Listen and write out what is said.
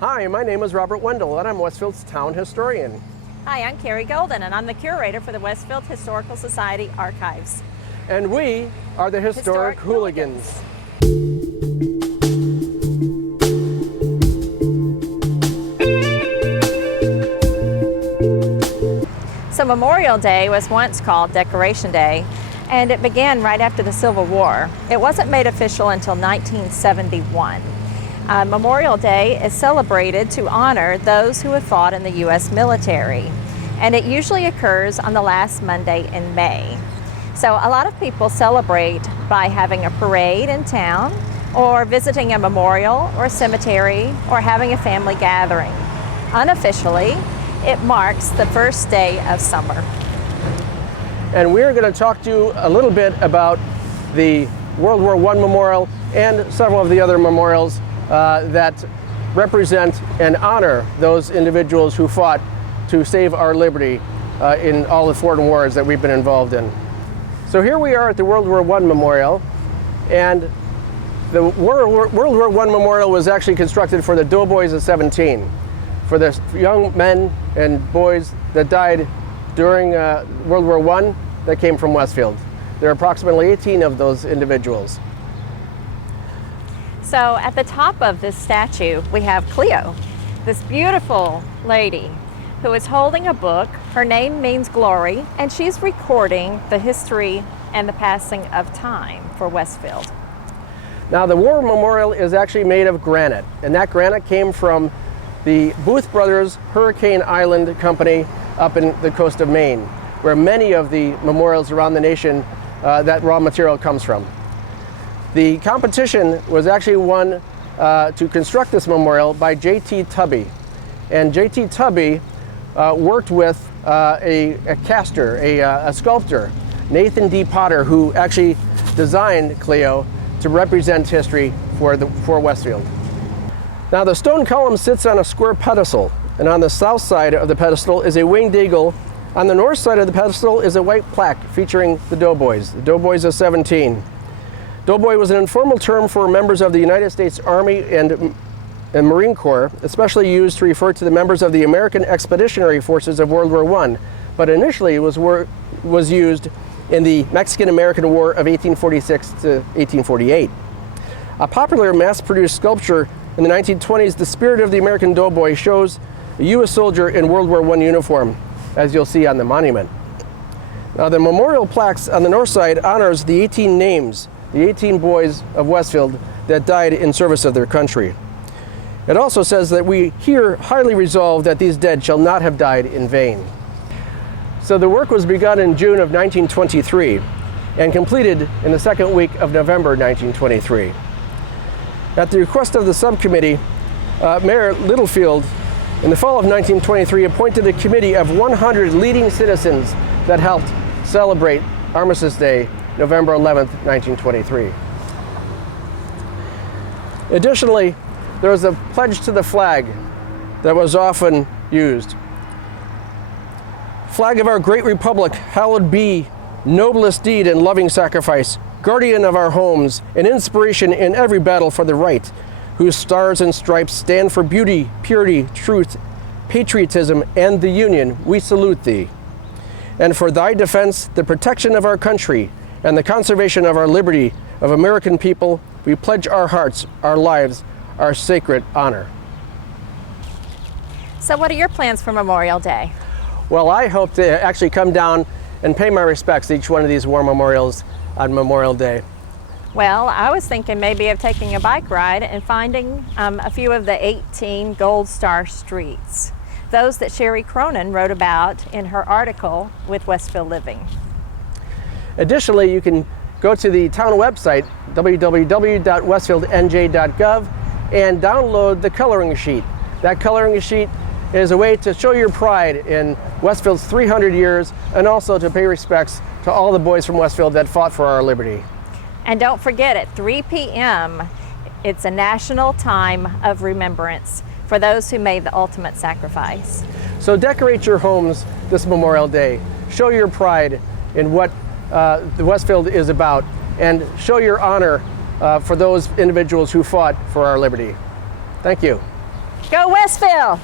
Hi, my name is Robert Wendell, and I'm Westfield's town historian. Hi, I'm Carrie Golden, and I'm the curator for the Westfield Historical Society Archives. And we are the Historic Hooligans. So Memorial Day was once called Decoration Day, and it began right after the Civil War. It wasn't made official until 1971. Memorial Day is celebrated to honor those who have fought in the U.S. military, and it usually occurs on the last Monday in May. So a lot of people celebrate by having a parade in town, or visiting a memorial or a cemetery, or having a family gathering. Unofficially, it marks the first day of summer. And we're going to talk to you a little bit about the World War I Memorial and several of the other memorials that represent and honor those individuals who fought to save our liberty in all the foreign wars that we've been involved in. So here we are at the World War I Memorial, and the World War I Memorial was actually constructed for the Doughboys of 17, for the young men and boys that died during World War I that came from Westfield. There are approximately 18 of those individuals. So at the top of this statue, we have Cleo, this beautiful lady who is holding a book. Her name means glory, and she's recording the history and the passing of time for Westfield. Now, the War Memorial is actually made of granite, and that granite came from the Booth Brothers Hurricane Island Company up in the coast of Maine, where many of the memorials around the nation, that raw material comes from. The competition was actually won to construct this memorial by J.T. Tubby. And J.T. Tubby worked with a caster, a sculptor, Nathan D. Potter, who actually designed Cleo to represent history for Westfield. Now, the stone column sits on a square pedestal, and on the south side of the pedestal is a winged eagle. On the north side of the pedestal is a white plaque featuring the Doughboys of 17. Doughboy was an informal term for members of the United States Army and Marine Corps, especially used to refer to the members of the American Expeditionary Forces of World War I, but initially it was used in the Mexican-American War of 1846 to 1848. A popular mass-produced sculpture in the 1920s, The Spirit of the American Doughboy, shows a U.S. soldier in World War I uniform, as you'll see on the monument. Now, the memorial plaques on the north side honors the 18 names, the 18 boys of Westfield that died in service of their country. It also says that we here highly resolve that these dead shall not have died in vain. So the work was begun in June of 1923 and completed in the second week of November 1923. At the request of the subcommittee, Mayor Littlefield, in the fall of 1923, appointed a committee of 100 leading citizens that helped celebrate Armistice Day, November 11th, 1923. Additionally, there was a pledge to the flag that was often used. Flag of our great republic, hallowed be, noblest deed and loving sacrifice, guardian of our homes, and inspiration in every battle for the right, whose stars and stripes stand for beauty, purity, truth, patriotism, and the Union, we salute thee. And for thy defense, the protection of our country, and the conservation of our liberty of American people, we pledge our hearts, our lives, our sacred honor. So what are your plans for Memorial Day? Well, I hope to actually come down and pay my respects to each one of these war memorials on Memorial Day. Well, I was thinking maybe of taking a bike ride and finding a few of the 18 Gold Star streets, those that Sherry Cronin wrote about in her article with Westfield Living. Additionally, you can go to the town website, www.westfieldnj.gov, and download the coloring sheet. That coloring sheet is a way to show your pride in Westfield's 300 years and also to pay respects to all the boys from Westfield that fought for our liberty. And don't forget, at 3 p.m., it's a national time of remembrance for those who made the ultimate sacrifice. So decorate your homes this Memorial Day. Show your pride in what the Westfield is about, and show your honor for those individuals who fought for our liberty. Thank you. Go Westfield!